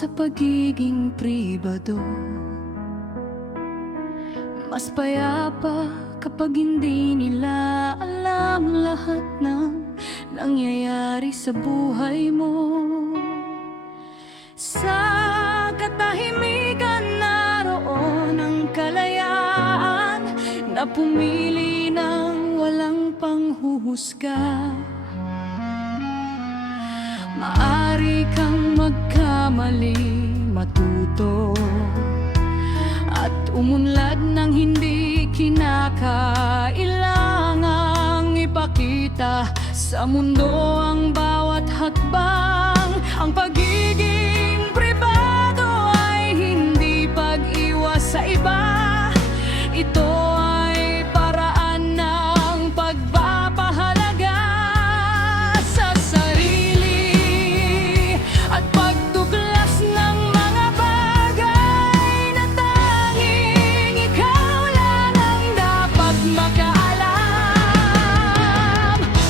sa pagiging pribado. Mas payapa kapag hindi nila alam lahat ng nangyayari sa buhay mo. Sa katahimikan naroon ang kalayaan na pumili ng walang panghuhusga. Maari kang magkamali, matuto at umunlad ng hindi kinakailangang ipakita sa mundo ang bawat hakbang. Ang pagiging pribado ay hindi pag-iwas sa iba. Ito ay paraan ng pagpapahalaga sa sarili at pagtuklas ng mga bagay na tanging ikaw lang ang dapat makaalam.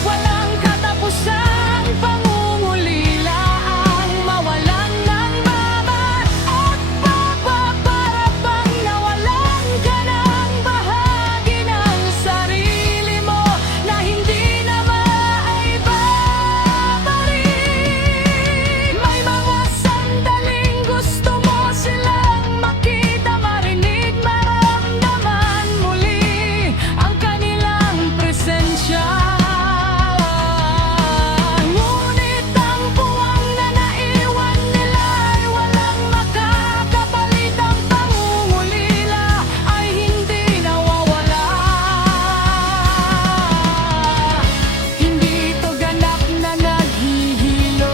Walang katapusang pangungulila ang mawalan ng mama at papa, para bang nawalan ka ng bahagi ng sarili mo na hindi na maibabalik. May mga sandaling gusto mo silang makita, marinig, maramdaman muli ang kanilang presensya. Ngunit ang puwang na naiwan nila ay walang makakapalit. Ang pangungulila ay hindi nawawala. Hindi ito ganap na naghihilom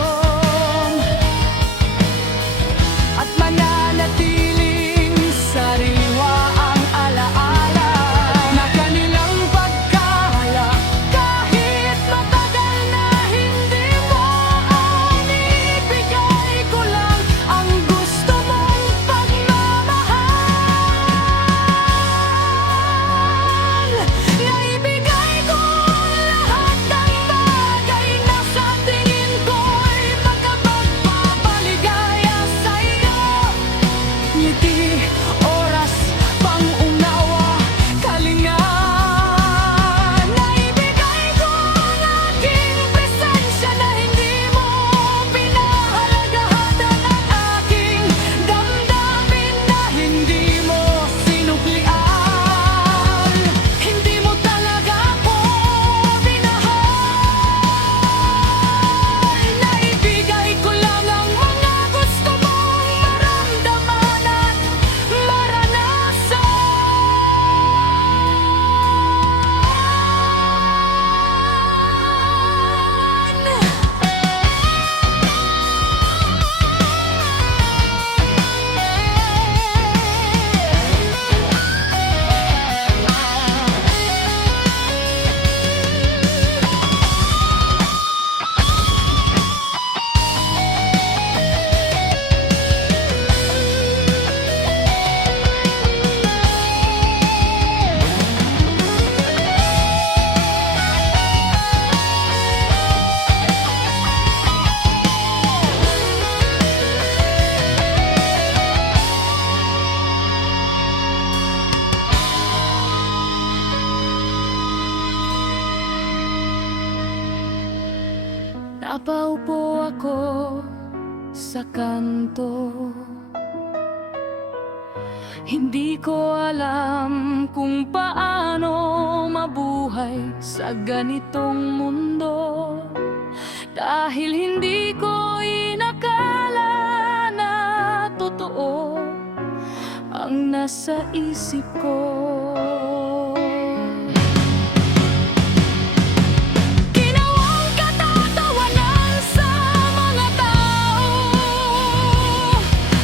at mananatiling sariwa ang alaala na kanilang pagkahala. Kahit matagal na hindi mo ibigay ko lang ang gusto mong pagmamahal. Naibigay ko lahat ng bagay na sa tingin ko'y makapagpapaligaya sa'yo. Ngiti, oras, pang-unawa, kalinga. Naibigay ko ang aking presensya na hindi mo pinahalagahan, ang aking damdamin na hindi mo sinuklian. Hindi mo talaga ako minahal. Naibigay ko lang ang mga gusto mong maramdaman at maranasan. Napaupo ako sa kanto. Hindi ko alam kung paano mabuhay sa ganitong mundo, dahil hindi ko inakala na totoo ang nasa isip ko. Ginawang katatawanan sa mga tao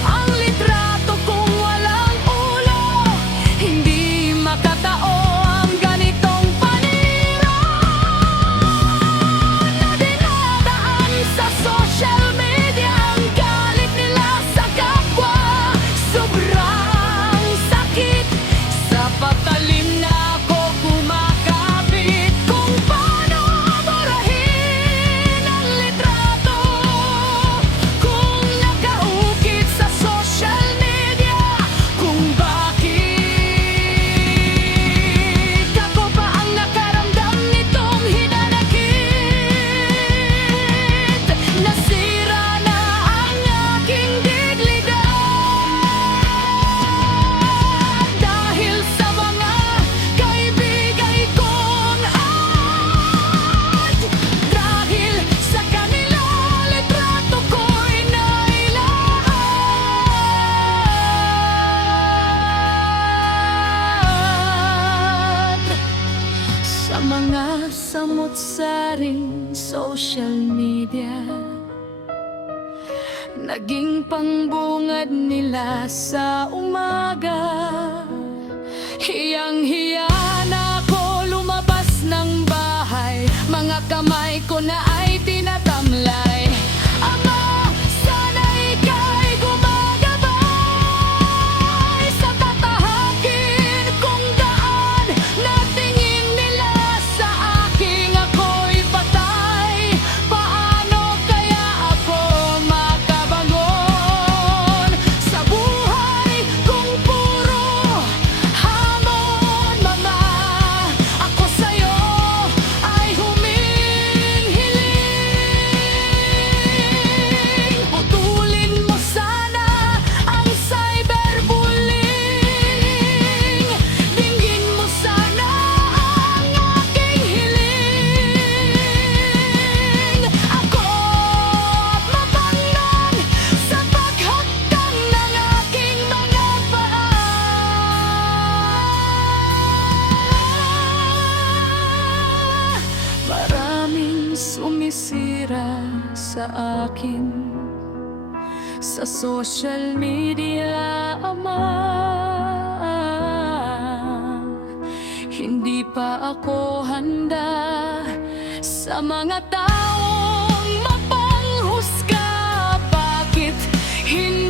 ang litrato kong walang ulo. Hindi makatao ang ganitong panira na dinadaan sa social media. Ang galit nila sa kapwa, sobrang sakit sa patalim na Sa mga samot-saring social media, naging pangbungad nila sa umaga. Hiyang-hiya na ako lumabas ng bahay, mga kamay ko na ay tinatamlay. Ama, sana ika'y gumagabay sa tatahakin kung daan natingin nila sa aking ako'y patay. Paano kaya ako makabangon sa buhay kung puro hamon, mama? Ako sa'yo ay humihiling, putulin mo sana ang cyberbullying. Dinggin mo sana ang aking hiling. Ako at mapangnan sa paghakdan ng aking mga paa. Maraming sumisira sa akin sa social media, ama. Hindi pa ako handa sa mga taong mapanghusga. Bakit hindi